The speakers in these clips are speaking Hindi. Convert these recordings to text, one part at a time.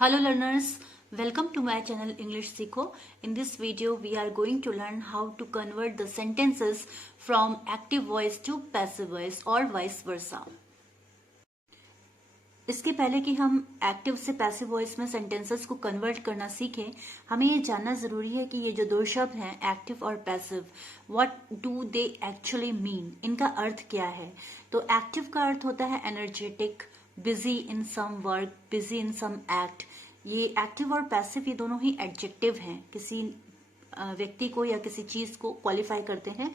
Hello learners, welcome to my channel English Seekho. In this video we are going to learn how to convert the sentences from active voice to passive voice or vice versa. इसके पहले कि हम एक्टिव से पैसिव वॉइस में सेंटेंसेस को कन्वर्ट करना सीखें, हमें ये जानना जरूरी है कि ये जो दो शब्द हैं एक्टिव और passive, what do they actually mean, इनका अर्थ क्या है। तो एक्टिव का अर्थ होता है energetic, busy in some work, busy in some act. ये एक्टिव और पैसिव ये दोनों ही एडजेक्टिव हैं, किसी व्यक्ति को या किसी चीज को क्वालिफाई करते हैं।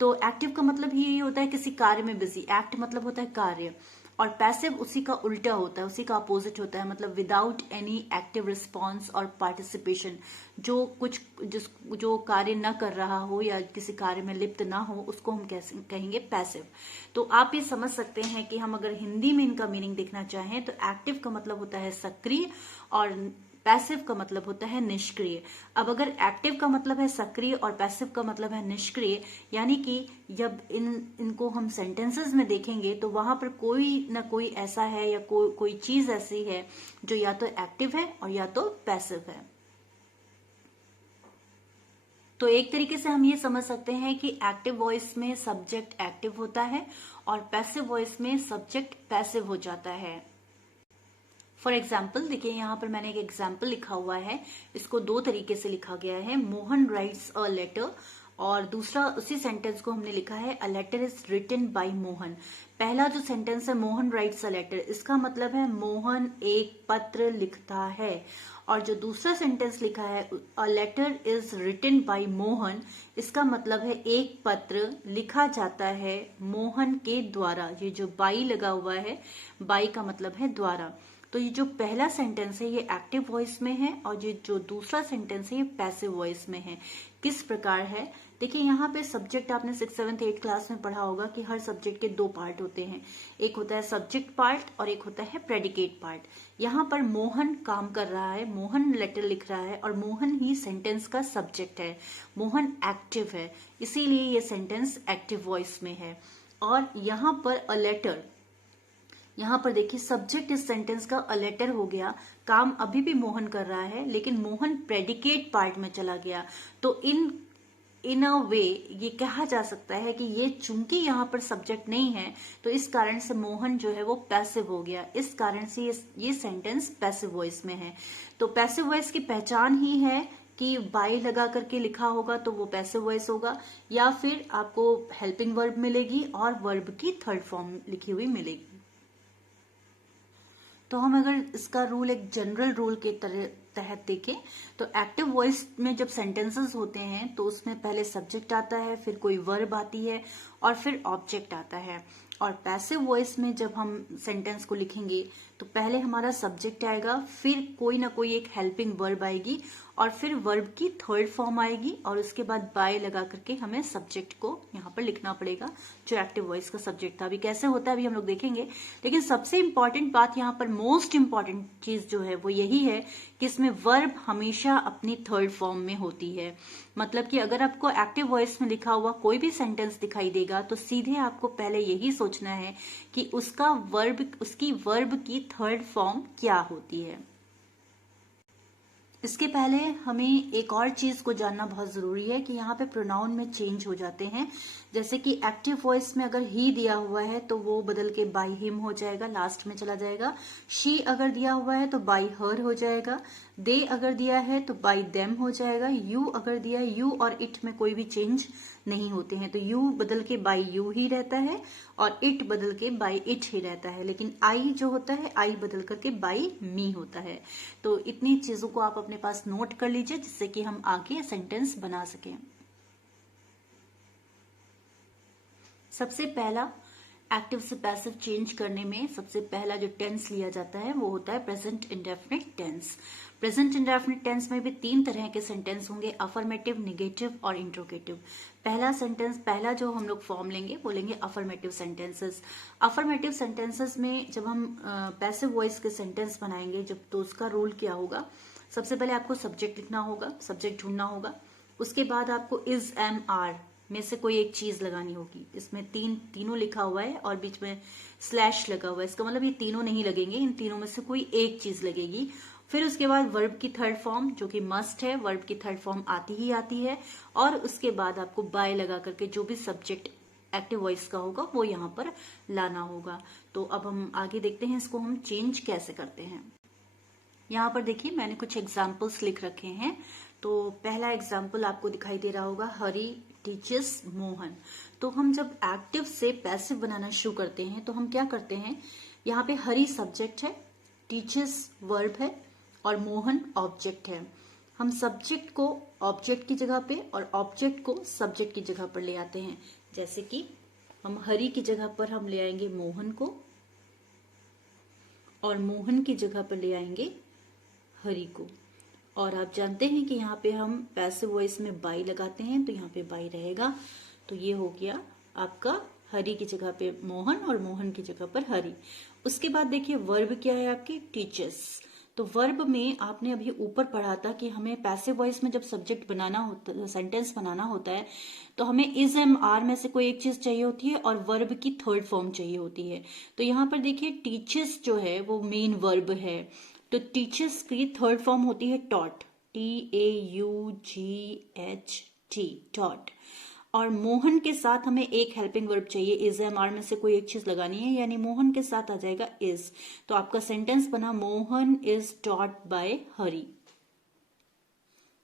तो एक्टिव का मतलब ही होता है किसी कार्य में बिजी, एक्ट मतलब होता है कार्य, और पैसिव उसी का उल्टा होता है, उसी का अपोजिट होता है, मतलब विदाउट एनी एक्टिव रिस्पॉन्स और पार्टिसिपेशन। जो कार्य न कर रहा हो या किसी कार्य में लिप्त ना हो उसको हम कहेंगे पैसिव। तो आप ये समझ सकते हैं कि हम अगर हिंदी में इनका मीनिंग देखना चाहें तो एक्टिव का मतलब होता है सक्रिय और पैसिव का मतलब होता है निष्क्रिय। अब अगर एक्टिव का मतलब है सक्रिय और पैसिव का मतलब है निष्क्रिय, यानी कि जब इनको हम सेंटेंसेस में देखेंगे तो वहां पर कोई ना कोई ऐसा है या कोई चीज ऐसी है जो या तो एक्टिव है और या तो पैसिव है। तो एक तरीके से हम ये समझ सकते हैं कि एक्टिव वॉइस में सब्जेक्ट एक्टिव होता है और पैसिव वॉइस में सब्जेक्ट पैसिव हो जाता है। फॉर एग्जाम्पल देखिए, यहाँ पर मैंने एक एग्जाम्पल लिखा हुआ है, इसको दो तरीके से लिखा गया है। मोहन राइट्स अ लेटर, और दूसरा उसी सेंटेंस को हमने लिखा है a letter is written by Mohan. पहला जो सेंटेंस है मोहन राइट्स अ लेटर, इसका मतलब है मोहन एक पत्र लिखता है, और जो दूसरा सेंटेंस लिखा है a letter is written by Mohan, इसका मतलब है एक पत्र लिखा जाता है मोहन के द्वारा। ये जो बाई लगा हुआ है, बाई का मतलब है द्वारा। तो ये जो पहला सेंटेंस है ये एक्टिव वॉइस में है और ये जो दूसरा सेंटेंस है ये पैसिव वॉइस में है। किस प्रकार है देखिए, यहाँ पे सब्जेक्ट आपने 6th 7th 8th क्लास में पढ़ा होगा कि हर सब्जेक्ट के दो पार्ट होते हैं, एक होता है सब्जेक्ट पार्ट और एक होता है प्रेडिकेट पार्ट। यहाँ पर मोहन काम कर रहा है, मोहन लेटर लिख रहा है और मोहन ही सेंटेंस का सब्जेक्ट है, मोहन एक्टिव है, इसीलिए ये सेंटेंस एक्टिव वॉइस में है। और यहाँ पर अ लेटर, यहाँ पर देखिए सब्जेक्ट इस सेंटेंस का अ लेटर हो गया, काम अभी भी मोहन कर रहा है लेकिन मोहन प्रेडिकेट पार्ट में चला गया। तो इन अ वे ये कहा जा सकता है कि ये चूंकि यहाँ पर सब्जेक्ट नहीं है तो इस कारण से मोहन जो है वो पैसिव हो गया, इस कारण से ये सेंटेंस पैसिव वॉइस में है। तो पैसिव वॉइस की पहचान ही है कि बाई लगा करके लिखा होगा तो वो पैसिव वॉइस होगा, या फिर आपको हेल्पिंग वर्ब मिलेगी और वर्ब की थर्ड फॉर्म लिखी हुई मिलेगी। तो हम अगर इसका रूल एक जनरल रूल के तहत देखें तो एक्टिव वॉइस में जब सेंटेंसेस होते हैं तो उसमें पहले सब्जेक्ट आता है, फिर कोई वर्ब आती है और फिर ऑब्जेक्ट आता है। और पैसिव वॉइस में जब हम सेंटेंस को लिखेंगे तो पहले हमारा सब्जेक्ट आएगा, फिर कोई ना कोई एक हेल्पिंग वर्ब आएगी और फिर वर्ब की थर्ड फॉर्म आएगी और उसके बाद बाय लगा करके हमें सब्जेक्ट को यहाँ पर लिखना पड़ेगा जो एक्टिव वॉइस का सब्जेक्ट था। अभी कैसे होता है अभी हम लोग देखेंगे, लेकिन सबसे इंपॉर्टेंट बात यहाँ पर, मोस्ट इंपॉर्टेंट चीज जो है वो यही है कि इसमें वर्ब हमेशा अपनी थर्ड फॉर्म में होती है। मतलब कि अगर आपको एक्टिव वॉइस में लिखा हुआ कोई भी सेंटेंस दिखाई देगा तो सीधे आपको पहले यही सोचना है कि उसकी वर्ब की थर्ड फॉर्म क्या होती है। इसके पहले हमें एक और चीज को जानना बहुत जरूरी है कि यहाँ पे प्रोनाउन में चेंज हो जाते हैं। जैसे कि एक्टिव वॉइस में अगर ही दिया हुआ है तो वो बदल के बाय हिम हो जाएगा, लास्ट में चला जाएगा। शी अगर दिया हुआ है तो बाय हर हो जाएगा। दे अगर दिया है तो बाय देम हो जाएगा। यू अगर दिया है, यू और इट में कोई भी चेंज नहीं होते हैं, तो यू बदल के बाय यू ही रहता है और इट बदल के बाय इट ही रहता है। लेकिन आई जो होता है, आई बदल करके बाय मी होता है। तो इतनी चीजों को आप अपने पास नोट कर लीजिए जिससे कि हम आगे सेंटेंस बना सकें। सबसे पहला एक्टिव से पैसिव चेंज करने में सबसे पहला जो टेंस लिया जाता है वो होता है present indefinite tense. Present indefinite tense में भी तीन तरह के सेंटेंस होंगे, अफर्मेटिव, निगेटिव और इंट्रोगेटिव। पहला जो हम लोग फॉर्म लेंगे वो लेंगे अफर्मेटिव सेंटेंसेस। अफर्मेटिव सेंटेंसेस में जब हम पैसिव वॉइस के सेंटेंस बनाएंगे तो उसका रूल क्या होगा, सबसे पहले आपको सब्जेक्ट लिखना होगा, सब्जेक्ट ढूंढना होगा। उसके बाद आपको इज, एम, आर में से कोई एक चीज लगानी होगी। इसमें तीनों लिखा हुआ है और बीच में स्लैश लगा हुआ है, इसका मतलब ये तीनों नहीं लगेंगे, इन तीनों में से कोई एक चीज लगेगी। फिर उसके बाद वर्ब की थर्ड फॉर्म जो कि मस्ट है, वर्ब की थर्ड फॉर्म आती ही आती है, और उसके बाद आपको बाय लगा करके जो भी सब्जेक्ट एक्टिव वॉइस का होगा वो यहाँ पर लाना होगा। तो अब हम आगे देखते हैं इसको हम चेंज कैसे करते हैं। यहाँ पर देखिए मैंने कुछ एग्जाम्पल्स लिख रखे हैं। तो पहला एग्जाम्पल आपको दिखाई दे रहा होगा, हरी टीचर्स मोहन। तो हम जब एक्टिव से पैसिव बनाना शुरू करते हैं तो हम क्या करते हैं, यहाँ पे हरी सब्जेक्ट है, टीचर्स वर्ब है और मोहन ऑब्जेक्ट है। हम सब्जेक्ट को ऑब्जेक्ट की जगह पे और ऑब्जेक्ट को सब्जेक्ट की जगह पर ले आते हैं। जैसे कि हम हरी की जगह पर हम ले आएंगे मोहन को और मोहन की जगह पर ले आएंगे हरी को। और आप जानते हैं कि यहाँ पे हम पैसिव वॉइस में बाई लगाते हैं तो यहाँ पे बाई रहेगा। तो ये हो गया आपका हरी की जगह पे मोहन और मोहन की जगह पर हरी। उसके बाद देखिए वर्ब क्या है आपकी, टीचर्स। तो वर्ब में आपने अभी ऊपर पढ़ा था कि हमें पैसिव वॉइस में जब सब्जेक्ट बनाना होता, सेंटेंस बनाना होता है तो हमें इज एम आर में से कोई एक चीज चाहिए होती है और वर्ब की थर्ड फॉर्म चाहिए होती है। तो यहाँ पर देखिए टीचर्स जो है वो मेन वर्ब है, तो टीचर्स की थर्ड फॉर्म होती है टॉट, TAUGHT, टॉट। और मोहन के साथ हमें एक हेल्पिंग वर्ब चाहिए, इज एम आर में से कोई एक चीज लगानी है, यानी मोहन के साथ आ जाएगा इज। तो आपका सेंटेंस बना मोहन इज टॉट बाय हरी।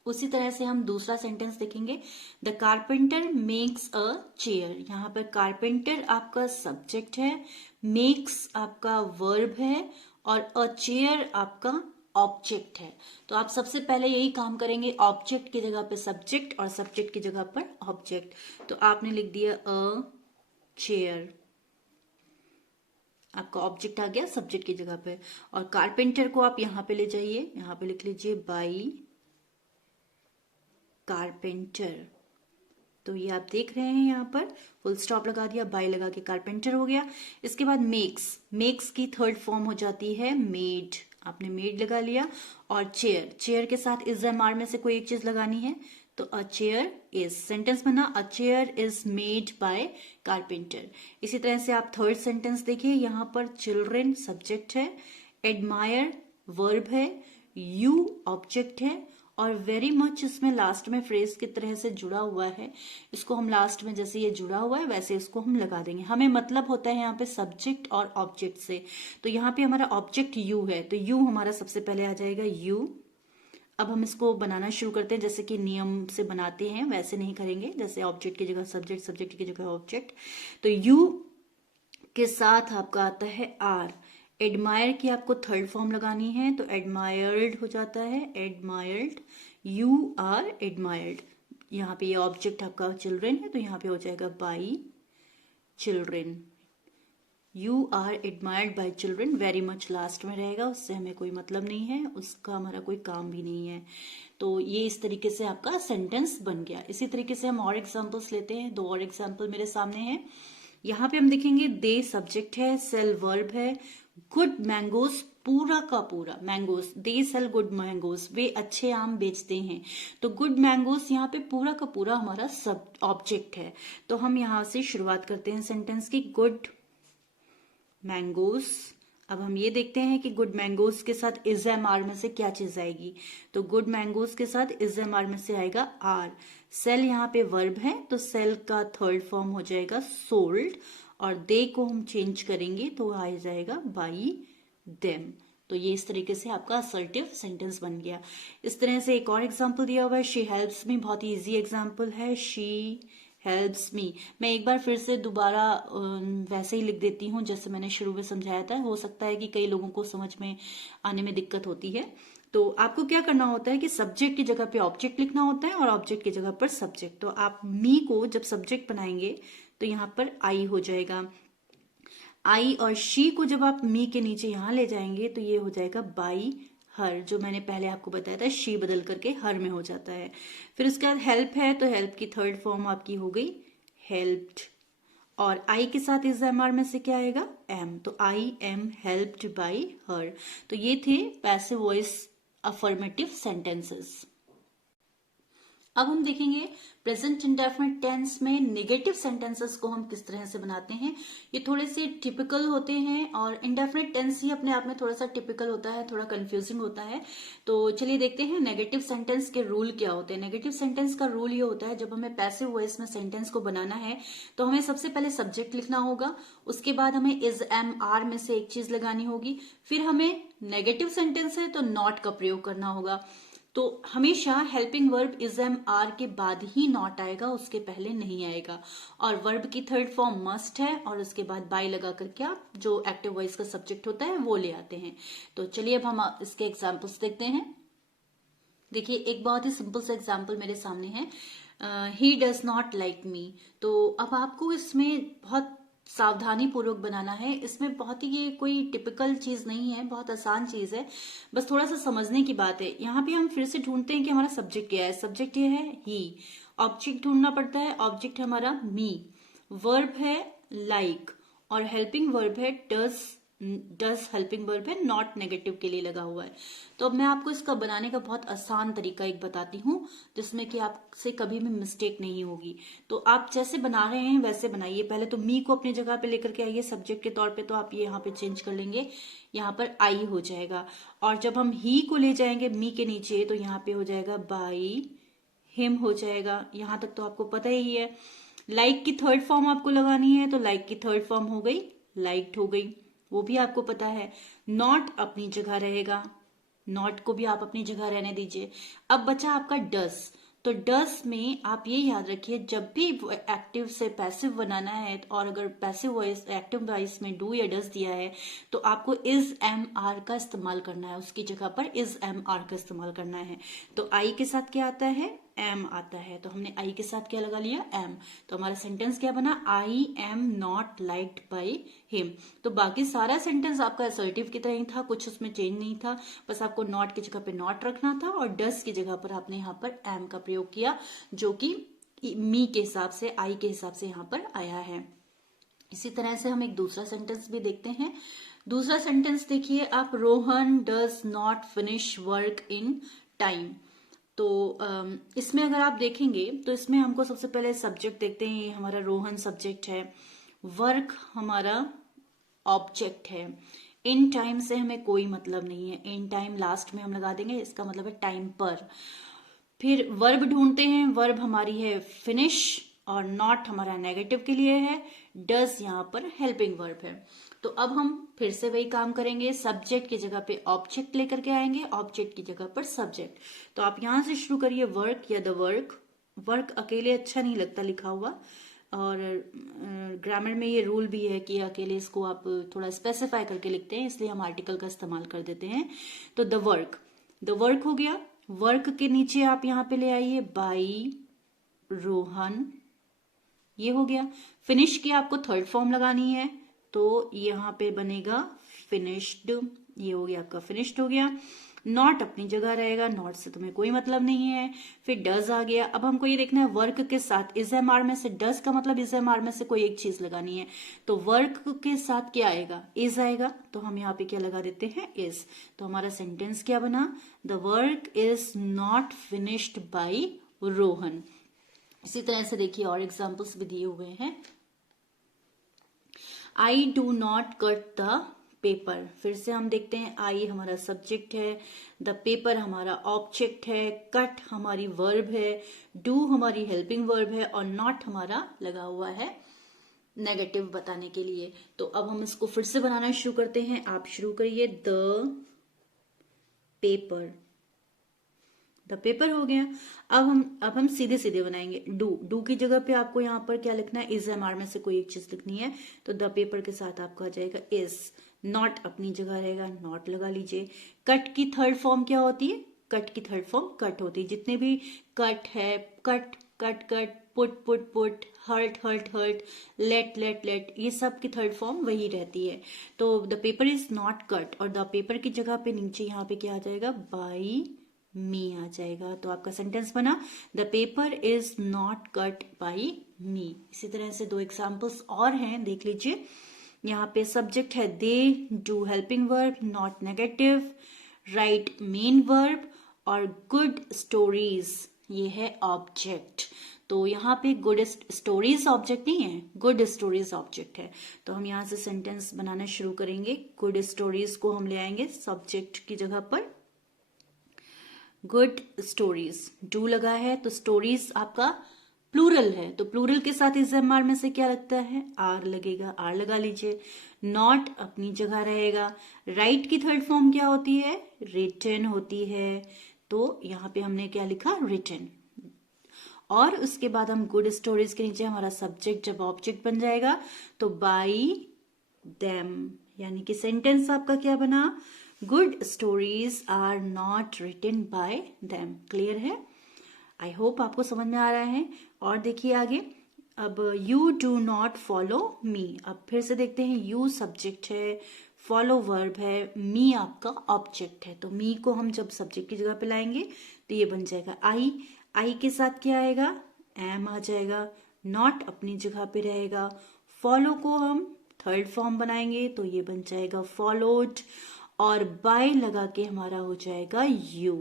उसी तरह से हम दूसरा सेंटेंस देखेंगे, the carpenter makes a chair. यहाँ पर कारपेंटर आपका सब्जेक्ट है, मेक्स आपका वर्ब है और अ चेयर आपका ऑब्जेक्ट है। तो आप सबसे पहले यही काम करेंगे, ऑब्जेक्ट की जगह पे सब्जेक्ट और सब्जेक्ट की जगह पर ऑब्जेक्ट। तो आपने लिख दिया अ चेयर, आपका ऑब्जेक्ट आ गया सब्जेक्ट की जगह पे। और कारपेंटर को आप यहां पे ले जाइए, यहां पे लिख लीजिए बाई कारपेंटर। तो ये आप देख रहे हैं यहाँ पर फुल स्टॉप लगा दिया, बाय लगा के कारपेंटर हो गया। इसके बाद मेक्स, मेक्स की थर्ड फॉर्म हो जाती है मेड, आपने मेड लगा लिया। और चेयर, चेयर के साथ इज एम आर में से कोई एक चीज लगानी है, तो अ चेयर इज, सेंटेंस बना a chair is made by carpenter. इसी तरह से आप थर्ड सेंटेंस देखिए, यहाँ पर चिल्ड्रेन सब्जेक्ट है, एडमायर वर्ब है, यू ऑब्जेक्ट है और वेरी मच इसमें लास्ट में फ्रेज की तरह से जुड़ा हुआ है। इसको हम लास्ट में जैसे ये जुड़ा हुआ है वैसे इसको हम लगा देंगे। हमें मतलब होता है यहाँ पे सब्जेक्ट और ऑब्जेक्ट से। तो यहाँ पे हमारा ऑब्जेक्ट यू है, तो यू हमारा सबसे पहले आ जाएगा यू। अब हम इसको बनाना शुरू करते हैं, जैसे कि नियम से बनाते हैं वैसे नहीं करेंगे, जैसे ऑब्जेक्ट की जगह सब्जेक्ट, सब्जेक्ट की जगह ऑब्जेक्ट। तो यू के साथ आपका आता है आर। एडमायर की आपको थर्ड फॉर्म लगानी है तो एडमायर्ड हो जाता है, एडमायर्ड, यू आर एडमायर्ड। यहाँ पे ये ऑब्जेक्ट आपका चिल्ड्रेन है तो यहाँ पे हो जाएगा by children, you are admired by children. Very much last में रहेगा, उससे हमें कोई मतलब नहीं है, उसका हमारा कोई काम भी नहीं है। तो ये इस तरीके से आपका सेंटेंस बन गया। इसी तरीके से हम और एग्जाम्पल्स लेते हैं, दो और एग्जाम्पल मेरे सामने हैं। यहाँ पे हम देखेंगे दे सब्जेक्ट है, सेल वर्ब है, गुड मैंगोज पूरा का पूरा mangoes, they sell good mangoes, वे अच्छे आम बेचते हैं। तो गुड मैंगोज यहाँ पे पूरा का पूरा हमारा सब ऑब्जेक्ट है। तो हम यहाँ से शुरुआत करते हैं सेंटेंस की, गुड मैंगोज। अब हम ये देखते हैं कि गुड मैंगोज के साथ इज एम आर में से क्या चीज आएगी। तो गुड मैंगोज के साथ इज एम आर में से आएगा आर। सेल यहाँ पे वर्ब है तो सेल का थर्ड फॉर्म हो जाएगा सोल्ड और दे को हम चेंज करेंगे तो आ जाएगा बाई देम। तो ये इस तरीके से आपका असर्टिव सेंटेंस बन गया। इस तरह से एक और एग्जांपल दिया हुआ है, शी हेल्प्स मी, बहुत ही इजी एग्जांपल है, शी हेल्प्स मी। मैं एक बार फिर से दोबारा वैसे ही लिख देती हूँ जैसे मैंने शुरू में समझाया था, हो सकता है कि कई लोगों को समझ में आने में दिक्कत होती है। तो आपको क्या करना होता है कि सब्जेक्ट की जगह पे ऑब्जेक्ट लिखना होता है और ऑब्जेक्ट की जगह पर सब्जेक्ट। तो आप मी को जब सब्जेक्ट बनाएंगे तो यहाँ पर आई हो जाएगा, आई, और शी को जब आप मी के नीचे यहां ले जाएंगे तो ये हो जाएगा बाई हर, जो मैंने पहले आपको बताया था शी बदल करके हर में हो जाता है। फिर उसके बाद हेल्प है तो हेल्प की थर्ड फॉर्म आपकी हो गई हेल्प्ड, और आई के साथ इस एम आर में से क्या आएगा एम, तो I am helped by her. तो ये थे पैसिव वॉइस अफर्मेटिव सेंटेंसेस। अब हम देखेंगे प्रेजेंट इंडेफिनिट टेंस में नेगेटिव सेंटेंसेस को हम किस तरह से बनाते हैं। ये थोड़े से टिपिकल होते हैं और इंडेफिनिट टेंस ही अपने आप में थोड़ा सा टिपिकल होता है, थोड़ा कंफ्यूजिंग होता है। तो चलिए देखते हैं नेगेटिव सेंटेंस के रूल क्या होते हैं। नेगेटिव सेंटेंस का रूल ये होता है, जब हमें पैसिव वॉइस में सेंटेंस को बनाना है तो हमें सबसे पहले सब्जेक्ट लिखना होगा, उसके बाद हमें इज एम आर में से एक चीज लगानी होगी, फिर हमें नेगेटिव सेंटेंस है तो नॉट का प्रयोग करना होगा। तो हमेशा helping verb is am are के बाद ही नॉट आएगा, उसके पहले नहीं आएगा। और वर्ब की थर्ड फॉर्म मस्ट है और उसके बाद बाय लगा करके आप जो एक्टिव वॉइस का सब्जेक्ट होता है वो ले आते हैं। तो चलिए अब हम इसके एग्जाम्पल्स देखते हैं। देखिए एक बहुत ही सिंपल सा एग्जाम्पल मेरे सामने है, he does not like me. तो अब आपको इसमें बहुत सावधानी पूर्वक बनाना है। इसमें बहुत ही ये कोई टिपिकल चीज नहीं है, बहुत आसान चीज है, बस थोड़ा सा समझने की बात है। यहाँ पे हम फिर से ढूंढते हैं कि हमारा सब्जेक्ट क्या है। सब्जेक्ट ये है ही, ऑब्जेक्ट ढूंढना पड़ता है, ऑब्जेक्ट हमारा मी, वर्ब है लाइक और हेल्पिंग वर्ब है डज। डज हेल्पिंग वर्ब है, नॉट नेगेटिव के लिए लगा हुआ है। तो अब मैं आपको इसका बनाने का बहुत आसान तरीका एक बताती हूँ जिसमें कि आपसे कभी भी मिस्टेक नहीं होगी। तो आप जैसे बना रहे हैं वैसे बनाइए। पहले तो मी को अपनी जगह पे लेकर के आइए सब्जेक्ट के तौर पे, तो आप ये यहाँ पे चेंज कर लेंगे, यहाँ पर आई हो जाएगा। और जब हम ही को ले जाएंगे मी के नीचे तो यहाँ पे हो जाएगा बाई हिम हो जाएगा। यहाँ तक तो आपको पता ही है। लाइक की थर्ड फॉर्म आपको लगानी है तो लाइक की थर्ड फॉर्म हो गई लाइक्ड हो गई, वो भी आपको पता है। नॉट अपनी जगह रहेगा, नॉट को भी आप अपनी जगह रहने दीजिए। अब बचा आपका डस। तो डस में आप ये याद रखिए, जब भी एक्टिव से पैसिव बनाना है और अगर पैसिव वॉइस एक्टिव वॉइस में डू या डस दिया है तो आपको इज एम आर का इस्तेमाल करना है, उसकी जगह पर इज एम आर का इस्तेमाल करना है। तो आई के साथ क्या आता है, एम आता है, तो हमने आई के साथ क्या लगा लिया, एम। तो हमारा सेंटेंस क्या बना, I am not liked by him. तो बाकी सारा सेंटेंस आपका असर्टिव की तरह ही था, कुछ उसमें चेंज नहीं था, बस आपको नॉट की जगह पे नॉट रखना था और डस की जगह पर आपने यहाँ पर एम का प्रयोग किया, जो कि मी के हिसाब से, आई के हिसाब से यहाँ पर आया है। इसी तरह से हम एक दूसरा सेंटेंस भी देखते हैं। दूसरा सेंटेंस देखिए आप, Rohan does not finish work in time. तो इसमें अगर आप देखेंगे तो इसमें हमको सबसे पहले सब्जेक्ट देखते हैं, ये हमारा रोहन सब्जेक्ट है, वर्क हमारा ऑब्जेक्ट है। इन टाइम से हमें कोई मतलब नहीं है, इन टाइम लास्ट में हम लगा देंगे, इसका मतलब है टाइम पर। फिर वर्ब ढूंढते हैं, वर्ब हमारी है फिनिश और नॉट हमारा नेगेटिव के लिए है, डज यहाँ पर हेल्पिंग वर्ब है। तो अब हम फिर से वही काम करेंगे, सब्जेक्ट की जगह पे ऑब्जेक्ट लेकर के आएंगे, ऑब्जेक्ट की जगह पर सब्जेक्ट। तो आप यहां से शुरू करिए, वर्क या द वर्क। वर्क अकेले अच्छा नहीं लगता लिखा हुआ, और ग्रामर में ये रूल भी है कि अकेले इसको आप थोड़ा स्पेसिफाई करके लिखते हैं, इसलिए हम आर्टिकल का इस्तेमाल कर देते हैं। तो द वर्क हो गया। वर्क के नीचे आप यहाँ पे ले आइए बाई रोहन, ये हो गया। फिनिश की आपको थर्ड फॉर्म लगानी है तो यहाँ पे बनेगा फिनिश्ड, ये हो गया आपका फिनिश्ड हो गया। नॉट अपनी जगह रहेगा, नॉट से तुम्हें कोई मतलब नहीं है। फिर डज आ गया। अब हमको ये देखना है वर्क के साथ इज एम आर में से, डज का मतलब इज एम आर में से कोई एक चीज लगानी है, तो वर्क के साथ क्या आएगा, इज आएगा, तो हम यहाँ पे क्या लगा देते हैं, इज। तो हमारा सेंटेंस क्या बना, the work is not finished by Rohan. इसी तरह से देखिए और एग्जाम्पल्स भी दिए हुए हैं। I do not cut the paper. फिर से हम देखते हैं, आई हमारा सब्जेक्ट है, द पेपर हमारा ऑब्जेक्ट है, कट हमारी वर्ब है, डू हमारी हेल्पिंग वर्ब है और नॉट हमारा लगा हुआ है नेगेटिव बताने के लिए। तो अब हम इसको फिर से बनाना शुरू करते हैं। आप शुरू करिए, द पेपर हो गया। अब हम सीधे सीधे बनाएंगे। डू की जगह पे आपको यहाँ पर क्या लिखना है, इज एम आर में से कोई एक चीज लिखनी है, तो द पेपर के साथ आपका आ जाएगा इज। नॉट अपनी जगह रहेगा, नॉट लगा लीजिए। कट की थर्ड फॉर्म क्या होती है, कट की थर्ड फॉर्म कट होती है। जितने भी कट है, cut cut cut, put put put, hurt hurt hurt, let let let, ये सब की थर्ड फॉर्म वही रहती है। तो the paper is not cut और द पेपर की जगह पे नीचे यहाँ पे क्या आ जाएगा, बाई मी आ जाएगा। तो आपका सेंटेंस बना, the paper is not cut by me. इसी तरह से दो एग्जाम्पल्स और हैं, देख लीजिए। यहाँ पे सब्जेक्ट है they, do helping verb not negative, write main verb और गुड स्टोरीज ये है ऑब्जेक्ट। तो यहाँ पे गुड स्टोरीज ऑब्जेक्ट नहीं है, गुड स्टोरीज ऑब्जेक्ट है। तो हम यहाँ से सेंटेंस बनाना शुरू करेंगे। गुड स्टोरीज को हम ले आएंगे सब्जेक्ट की जगह पर। गुड स्टोरीज, डू लगा है तो स्टोरीज आपका प्लूरल है, तो प्लूरल के साथ इस एम आर में से क्या लगता है, आर लगेगा, आर लगा लीजिए। नॉट अपनी जगह रहेगा। राइट की थर्ड फॉर्म क्या होती है, रिटन होती है, तो यहाँ पे हमने क्या लिखा, रिटन। और उसके बाद हम गुड स्टोरीज के नीचे हमारा सब्जेक्ट जब ऑब्जेक्ट बन जाएगा तो बाई देम, यानी कि सेंटेंस आपका क्या बना, good stories are not written by them. Clear है? आई होप आपको समझ में आ रहा है। और देखिए आगे, अब you do not follow me. अब फिर से देखते हैं, यू सब्जेक्ट है, फॉलो वर्ब है, मी आपका ऑब्जेक्ट है। तो मी को हम जब सब्जेक्ट की जगह पे लाएंगे तो ये बन जाएगा आई। आई के साथ क्या आएगा, एम आ जाएगा। नॉट अपनी जगह पे रहेगा। फॉलो को हम थर्ड फॉर्म बनाएंगे तो ये बन जाएगा फॉलोड। और बाय लगा के हमारा हो जाएगा यू।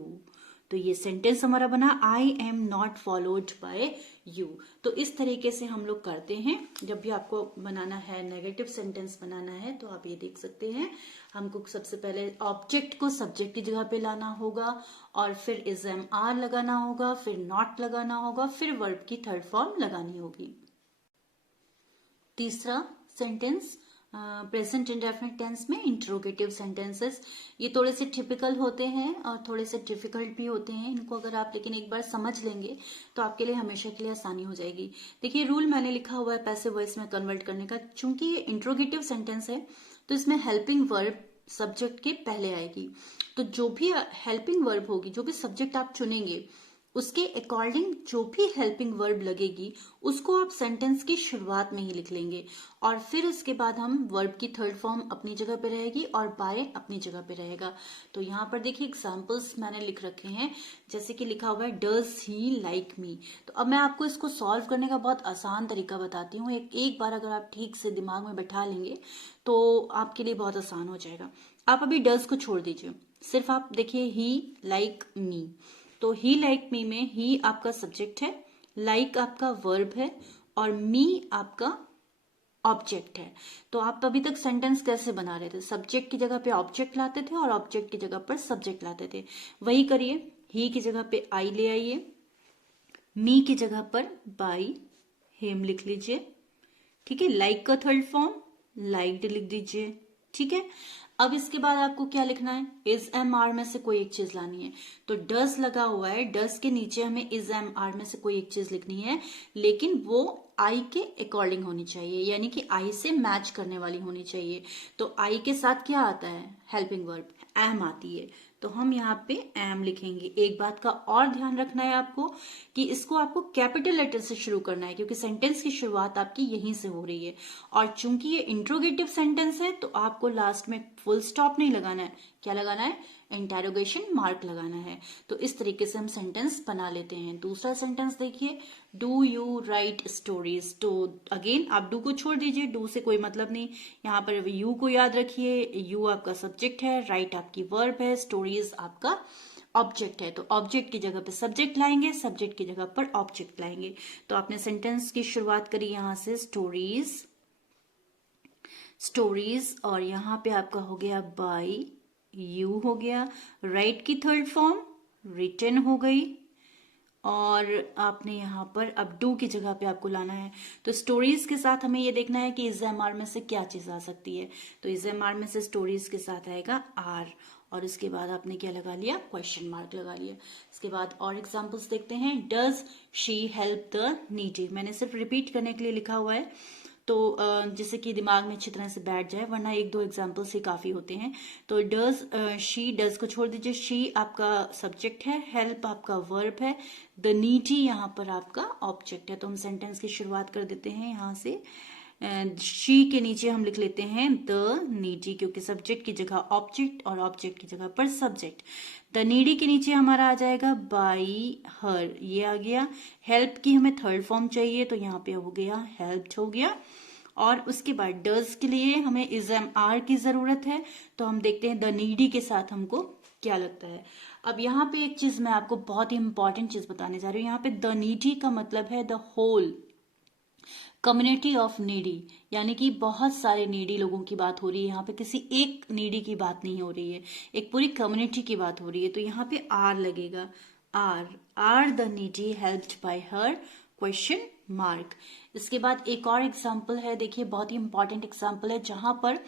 तो ये सेंटेंस हमारा बना, I am not followed by you. तो इस तरीके से हम लोग करते हैं। जब भी आपको बनाना है, नेगेटिव सेंटेंस बनाना है, तो आप ये देख सकते हैं, हमको सबसे पहले ऑब्जेक्ट को सब्जेक्ट की जगह पे लाना होगा, और फिर इज एम आर लगाना होगा, फिर नॉट लगाना होगा, फिर वर्ब की थर्ड फॉर्म लगानी होगी। तीसरा सेंटेंस, प्रेजेंट इंडेफिनिट टेंस में इंट्रोगेटिव सेंटेंसेस, ये थोड़े से टिपिकल होते हैं और थोड़े से डिफिकल्ट भी होते हैं। इनको अगर आप लेकिन एक बार समझ लेंगे तो आपके लिए हमेशा के लिए आसानी हो जाएगी। देखिए रूल मैंने लिखा हुआ है पैसिव वॉइस में कन्वर्ट करने का। चूंकि ये इंट्रोगेटिव सेंटेंस है तो इसमें हेल्पिंग वर्ब सब्जेक्ट के पहले आएगी। तो जो भी हेल्पिंग वर्ब होगी, जो भी सब्जेक्ट आप चुनेंगे, उसके अकॉर्डिंग जो भी हेल्पिंग वर्ब लगेगी उसको आप सेंटेंस की शुरुआत में ही लिख लेंगे। और फिर उसके बाद हम वर्ब की थर्ड फॉर्म अपनी जगह पे रहेगी और बाय अपनी जगह पे रहेगा। तो यहाँ पर देखिए एग्जांपल्स मैंने लिख रखे हैं, जैसे कि लिखा हुआ है डज ही लाइक मी। तो अब मैं आपको इसको सॉल्व करने का बहुत आसान तरीका बताती हूँ। एक बार अगर आप ठीक से दिमाग में बैठा लेंगे तो आपके लिए बहुत आसान हो जाएगा। आप अभी डज को छोड़ दीजिए, सिर्फ आप देखिए ही लाइक मी। तो ही लाइक मी में ही आपका सब्जेक्ट है, लाइक आपका वर्ब है, और मी आपका ऑब्जेक्ट है। तो आप अभी तक सेंटेंस कैसे बना रहे थे, सब्जेक्ट की जगह पे ऑब्जेक्ट लाते थे और ऑब्जेक्ट की जगह पर सब्जेक्ट लाते थे। वही करिए, ही की जगह पे आई ले आइए, मी की जगह पर बाई हिम लिख लीजिए, ठीक है। लाइक का थर्ड फॉर्म लाइक्ड लिख दीजिए, ठीक है। अब इसके बाद आपको क्या लिखना है, इज एम आर में से कोई एक चीज लानी है। तो डज लगा हुआ है, डज के नीचे हमें इज एम आर में से कोई एक चीज लिखनी है, लेकिन वो आई के अकॉर्डिंग होनी चाहिए, यानी कि आई से मैच करने वाली होनी चाहिए। तो आई के साथ क्या आता है, हेल्पिंग वर्ब एम आती है, तो हम यहाँ पे एम लिखेंगे। एक बात का और ध्यान रखना है आपको कि इसको आपको कैपिटल लेटर से शुरू करना है, क्योंकि सेंटेंस की शुरुआत आपकी यहीं से हो रही है। और चूंकि ये इंट्रोगेटिव सेंटेंस है तो आपको लास्ट में फुल स्टॉप नहीं लगाना है, क्या लगाना है, इंटेरोगेशन मार्क लगाना है। तो इस तरीके से हम सेंटेंस बना लेते हैं। दूसरा सेंटेंस देखिए, डू यू राइट स्टोरीज। तो अगेन आप डू को छोड़ दीजिए, डू से कोई मतलब नहीं, यहाँ पर यू को याद रखिए। यू आपका सब्जेक्ट है, राइट आपकी वर्ब है, स्टोरीज आपका ऑब्जेक्ट है। तो ऑब्जेक्ट की जगह पे सब्जेक्ट लाएंगे, सब्जेक्ट की जगह पर ऑब्जेक्ट लाएंगे। तो आपने सेंटेंस की शुरुआत करी यहां से स्टोरीज, स्टोरीज, और यहाँ पे आपका हो गया बाई, यू हो गया, राइट की थर्ड फॉर्म रिटन हो गई, और आपने यहाँ पर अब डू की जगह पे आपको लाना है। तो स्टोरीज के साथ हमें ये देखना है कि इज एम आर में से क्या चीज आ सकती है। तो इज एम आर में से स्टोरीज के साथ आएगा आर, और इसके बाद आपने क्या लगा लिया, क्वेश्चन मार्क लगा लिया। इसके बाद और एग्जांपल्स देखते हैं। Does she help the needy, मैंने सिर्फ रिपीट करने के लिए लिखा हुआ है, तो जिससे कि दिमाग में अच्छी तरह से बैठ जाए, वरना एक दो एग्जाम्पल्स ही काफी होते हैं। तो डज, शी, डज को छोड़ दीजिए, शी आपका सब्जेक्ट है, हेल्प आपका वर्ब है, द नीडी यहाँ पर आपका ऑब्जेक्ट है। तो हम सेंटेंस की शुरुआत कर देते हैं यहाँ से, शी के नीचे हम लिख लेते हैं द नीडी, क्योंकि सब्जेक्ट की जगह ऑब्जेक्ट और ऑब्जेक्ट की जगह पर सब्जेक्ट। द नीडी के नीचे हमारा आ जाएगा बाई हर, ये आ गया। हेल्प की हमें थर्ड फॉर्म चाहिए, तो यहाँ पे हो गया हेल्प्ड हो गया। और उसके बाद डज के लिए हमें इज एम आर की जरूरत है, तो हम देखते हैं द नीडी के साथ हमको क्या लगता है। अब यहाँ पे एक चीज मैं आपको बहुत ही इंपॉर्टेंट चीज बताने जा रही हूँ। यहाँ पे द नीडी का मतलब है the whole community of needy, यानी कि बहुत सारे नीडी लोगों की बात हो रही है। यहाँ पे किसी एक नीडी की बात नहीं हो रही है, एक पूरी कम्युनिटी की बात हो रही है। तो यहाँ पे आर लगेगा, are the needy helped by her question mark. इसके बाद एक और एग्जाम्पल है, देखिए बहुत ही इंपॉर्टेंट एग्जाम्पल है, जहां पर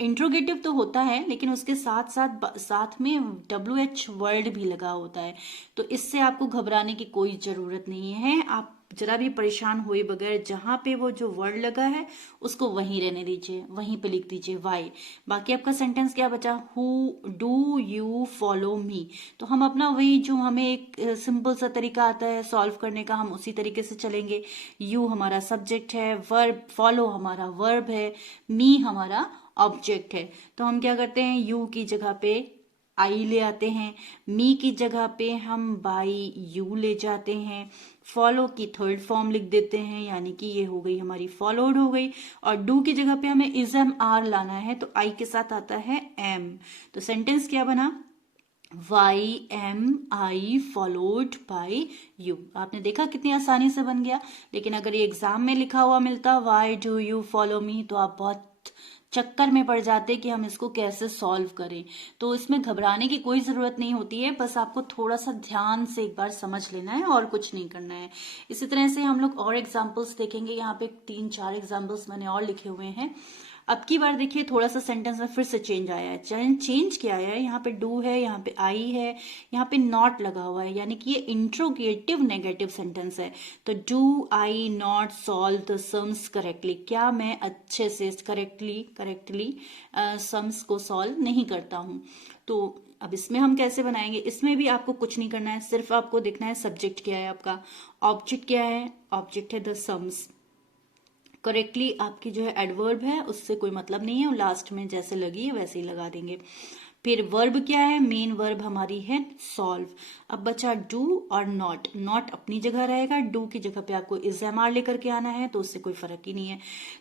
इंट्रोगेटिव तो होता है लेकिन उसके साथ साथ साथ में WH वर्ड भी लगा होता है। तो इससे आपको घबराने की कोई जरूरत नहीं है, आप जरा भी परेशान हुए बगैर जहां पे वो जो वर्ड लगा है उसको वहीं रहने दीजिए, वहीं पे लिख दीजिए वाई। बाकी आपका सेंटेंस क्या बचा, who do you follow me. तो हम अपना वही जो हमें एक सिंपल सा तरीका आता है सॉल्व करने का, हम उसी तरीके से चलेंगे। यू हमारा सब्जेक्ट है, वर्ब फॉलो हमारा वर्ब है, मी हमारा ऑब्जेक्ट है। तो हम क्या करते हैं, यू की जगह पे आई ले आते हैं, मी की जगह पे हम बाई यू ले जाते हैं, फॉलो की थर्ड फॉर्म लिख देते हैं, यानी कि ये हो गई हमारी फॉलोड हो गई। और डू की जगह पे हमें इज एम आर लाना है, तो आई के साथ आता है एम। तो सेंटेंस क्या बना, why am I followed by you. आपने देखा कितनी आसानी से बन गया। लेकिन अगर ये एग्जाम में लिखा हुआ मिलता why do you follow me, तो आप बहुत चक्कर में पड़ जाते कि हम इसको कैसे सॉल्व करें। तो इसमें घबराने की कोई जरूरत नहीं होती है, बस आपको थोड़ा सा ध्यान से एक बार समझ लेना है और कुछ नहीं करना है। इसी तरह से हम लोग और एग्जाम्पल्स देखेंगे। यहाँ पे 3-4 एग्जाम्पल्स मैंने और लिखे हुए हैं। अब की बार देखिए थोड़ा सा सेंटेंस में फिर से चेंज आया है। चेंज क्या आया है, यहाँ पे डू है, यहाँ पे आई है, यहाँ पे नॉट लगा हुआ है, यानी कि ये इंट्रोगेटिव नेगेटिव सेंटेंस है। तो do I not solve the sums correctly, क्या मैं अच्छे से करेक्टली सम्स को सॉल्व नहीं करता हूं। तो अब इसमें हम कैसे बनाएंगे, इसमें भी आपको कुछ नहीं करना है, सिर्फ आपको देखना है सब्जेक्ट क्या है आपका, ऑब्जेक्ट क्या है, ऑब्जेक्ट है द सम्स। करेक्टली आपकी जो है एडवर्ब है, उससे कोई मतलब नहीं है, और लास्ट में जैसे लगी है वैसे ही लगा देंगे। फिर वर्ब क्या है, मेन वर्ब हमारी है सॉल्व। अब बचा डू और नॉट, नॉट अपनी जगह रहेगा, डू की जगह पे आपको इज एम आर लेकर के आना है, तो उससे कोई फर्क ही नहीं है।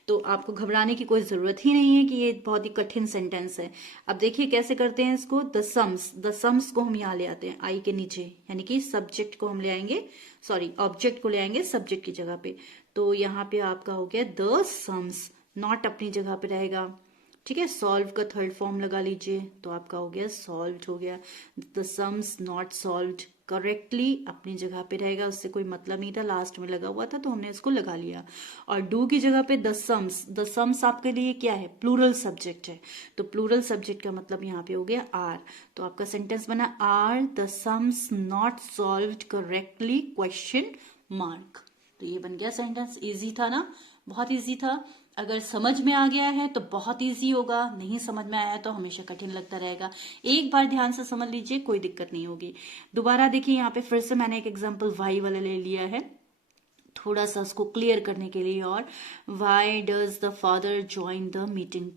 तो आपको घबराने की कोई जरूरत ही नहीं है कि ये बहुत ही कठिन सेंटेंस है। अब देखिए कैसे करते हैं इसको, द सम्स को हम यहाँ ले आते हैं आई के नीचे, यानी कि सब्जेक्ट को हम ले आएंगे, सॉरी ऑब्जेक्ट को ले आएंगे सब्जेक्ट की जगह पे। तो यहाँ पे आपका हो गया द सम्स, नॉट अपनी जगह पे रहेगा, ठीक है। सॉल्व का थर्ड फॉर्म लगा लीजिए, तो आपका हो गया सॉल्व्ड हो गया। The sums not solved correctly अपनी जगह पे रहेगा, उससे कोई मतलब नहीं था, लास्ट में लगा हुआ था तो हमने इसको लगा लिया। और डू की जगह पे द सम्स आपके लिए क्या है, प्लूरल सब्जेक्ट है, तो प्लूरल सब्जेक्ट का मतलब यहाँ पे हो गया आर। तो आपका सेंटेंस बना are the sums not solved correctly question mark. तो ये बन गया सेंटेंस। इजी था ना, बहुत इजी था। अगर समझ में आ गया है तो बहुत इजी होगा, नहीं समझ में आया तो हमेशा कठिन लगता रहेगा। एक बार ध्यान से समझ लीजिए, कोई दिक्कत नहीं होगी। दोबारा देखिए, यहाँ पे फिर से मैंने एक एग्जांपल वाई वाला ले लिया है, थोड़ा सा उसको क्लियर करने के लिए। और why does the father join the meeting,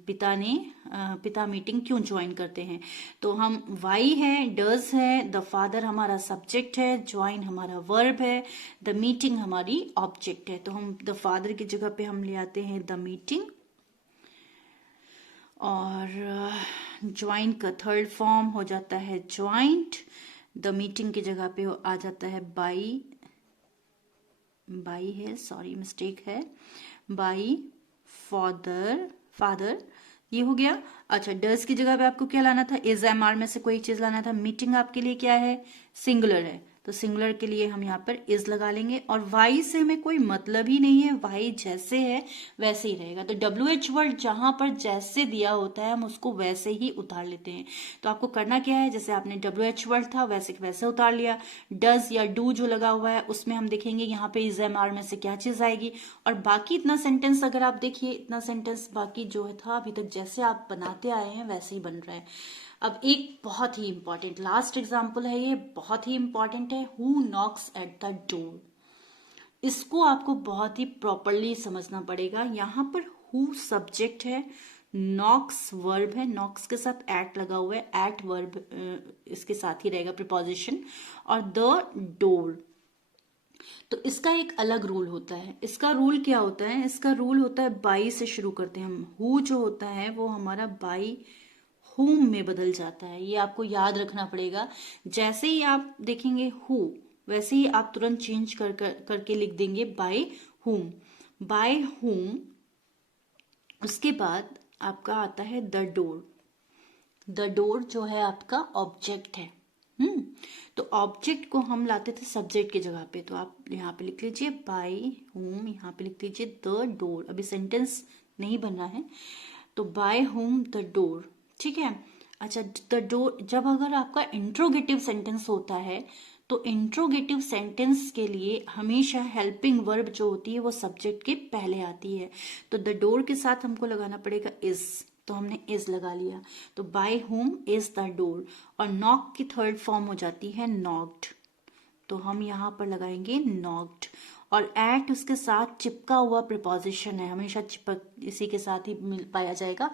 पिता मीटिंग क्यों ज्वाइन करते हैं। तो हम वाई है, डज है, द फादर हमारा सब्जेक्ट है, ज्वाइन हमारा वर्ब है, द मीटिंग हमारी ऑब्जेक्ट है। तो हम द फादर की जगह पे हम ले आते हैं द मीटिंग, और ज्वाइन का थर्ड फॉर्म हो जाता है ज्वाइंट, द मीटिंग की जगह पे आ जाता है बाई है, सॉरी मिस्टेक है, बाई फादर ये हो गया। अच्छा, डज की जगह पे आपको क्या लाना था, इज एम आर में से कोई चीज लाना था। मीटिंग आपके लिए क्या है, सिंगुलर है, तो सिंगुलर के लिए हम यहाँ पर इज लगा लेंगे। और वाई से हमें कोई मतलब ही नहीं है, वाई जैसे है वैसे ही रहेगा। तो WH वर्ड जहां पर जैसे दिया होता है हम उसको वैसे ही उतार लेते हैं। तो आपको करना क्या है, जैसे आपने WH वर्ड था वैसे वैसे उतार लिया। डज या डू जो लगा हुआ है उसमें हम देखेंगे यहाँ पे इज एम आर में से क्या चीज आएगी। और बाकी इतना सेंटेंस अगर आप देखिए, इतना सेंटेंस बाकी जो था अभी तक जैसे आप बनाते आए हैं वैसे ही बन रहा है। अब एक बहुत ही इंपॉर्टेंट लास्ट एग्जाम्पल है, ये बहुत ही इंपॉर्टेंट है, who Knox at the door. इसको आपको बहुत ही प्रॉपरली समझना पड़ेगा। यहां पर हु सब्जेक्ट है, नॉक्स वर्ब है, नॉक्स के साथ एट लगा हुआ है, एट वर्ब इसके साथ ही रहेगा प्रिपोजिशन, और द डोर। तो इसका एक अलग रूल होता है। इसका रूल क्या होता है, इसका रूल होता है बाई से शुरू करते हैं हम। हु जो होता है वो हमारा बाई whom में बदल जाता है। ये आपको याद रखना पड़ेगा। जैसे ही आप देखेंगे who, वैसे ही आप तुरंत चेंज करके लिख देंगे by whom। by whom, उसके बाद आपका आता है द डोर। द डोर जो है आपका ऑब्जेक्ट है। तो ऑब्जेक्ट को हम लाते थे सब्जेक्ट की जगह पे, तो आप यहाँ पे लिख लीजिए बाय होम, यहाँ पे लिख लीजिए द डोर। अभी सेंटेंस नहीं बना है, तो बाय होम द डोर, ठीक है। अच्छा, द डोर जब अगर आपका इंट्रोगेटिव सेंटेंस होता है, तो इंट्रोगेटिव सेंटेंस के लिए हमेशा हेल्पिंग वर्ब जो होती है वो सब्जेक्ट के पहले आती है। तो द डोर के साथ हमको लगाना पड़ेगा इज, तो हमने इज लगा लिया। तो by home is the door. और नॉक की थर्ड फॉर्म हो जाती है नॉक्ड, तो हम यहाँ पर लगाएंगे नॉक्ड। और एट उसके साथ चिपका हुआ प्रिपोजिशन है, हमेशा चिपक इसी के साथ ही मिल पाया जाएगा।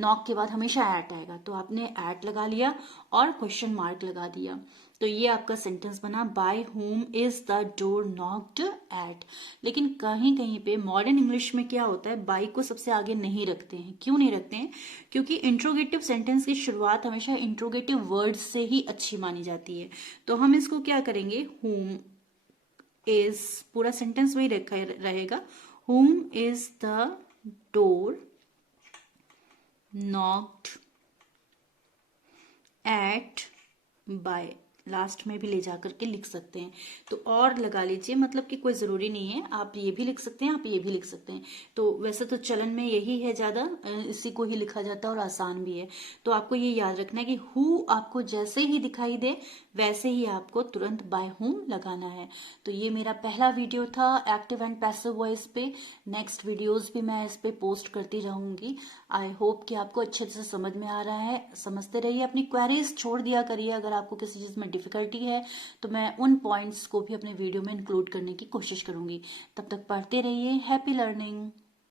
नॉक के बाद हमेशा एट आएगा, तो आपने एट लगा लिया और क्वेश्चन मार्क लगा दिया। तो ये आपका सेंटेंस बना, by home is the door knocked at. लेकिन कहीं कहीं पे मॉडर्न इंग्लिश में क्या होता है, बाय को सबसे आगे नहीं रखते हैं। क्यों नहीं रखते हैं? क्योंकि इंट्रोगेटिव सेंटेंस की शुरुआत हमेशा इंट्रोगेटिव वर्ड से ही अच्छी मानी जाती है। तो हम इसको क्या करेंगे, होम इज, पूरा सेंटेंस वही रहेगा, home is the door knocked at by, last में भी ले जाकर के लिख सकते हैं। तो और लगा लीजिए, मतलब कि कोई जरूरी नहीं है, आप ये भी लिख सकते हैं, आप ये भी लिख सकते हैं। तो वैसे तो चलन में यही है ज्यादा, इसी को ही लिखा जाता है और आसान भी है। तो आपको ये याद रखना है कि हु आपको जैसे ही दिखाई दे वैसे ही आपको तुरंत बाय होम लगाना है। तो ये मेरा पहला वीडियो था एक्टिव एंड पैसिव वॉइस पे। नेक्स्ट वीडियोज भी मैं इस पे पोस्ट करती रहूंगी। आई होप कि आपको अच्छे से समझ में आ रहा है। समझते रहिए, अपनी क्वेरीज छोड़ दिया करिए। अगर आपको किसी चीज में डिफिकल्टी है तो मैं उन पॉइंट्स को भी अपने वीडियो में इंक्लूड करने की कोशिश करूंगी। तब तक पढ़ते रहिए। Happy learning.